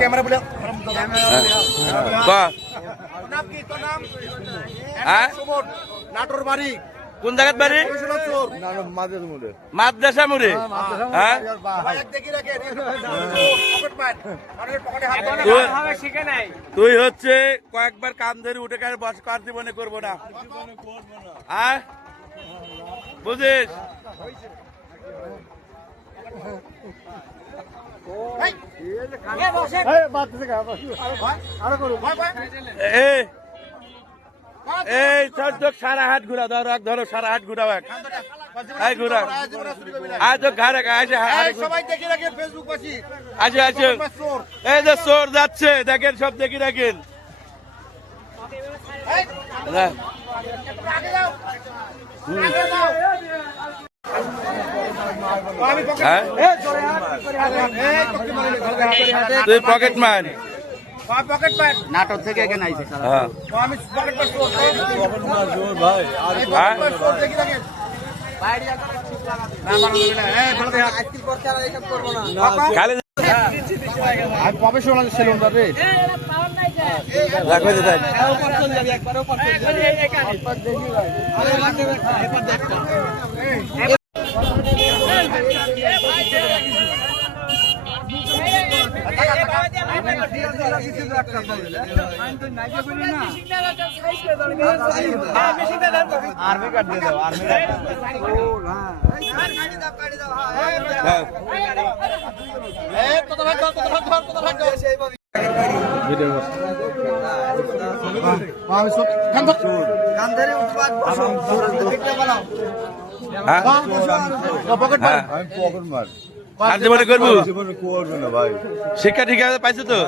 Camera বলে নাম কি তোর নাম? হ্যাঁ সুমন নাটোর বাড়ি কোন জায়গার বাড়ি? মাদ্রাসা মুড়ে। হ্যাঁ তুই হচ্ছে কয়েকবার কাম ধরে উঠে গেলে বস কার জীবনে করবো না। হ্যাঁ বুঝিস? এই চোখ সারা হাত ঘুরা ধরো ধরো সারা হাত ঘুরাও এক ঘুরা আজ ঘাড়ে সবাই দেখি রাখেন ফেসবুক পাশি আছে আছে এই যে চোর যাচ্ছে দেখেন সব দেখি রাখেন। তুই পকেট মার পকেট পার নাটোর থেকে এখানে আইছে আমি পকেট পার চোর দেখি রাখেন আমি প্রফেশনাল সেলুনদার রে আর্মি কার্ড দিয়ে দাও আর্মি জীবনে করবো শিক্ষা ঠিক আছে পাইছো তো।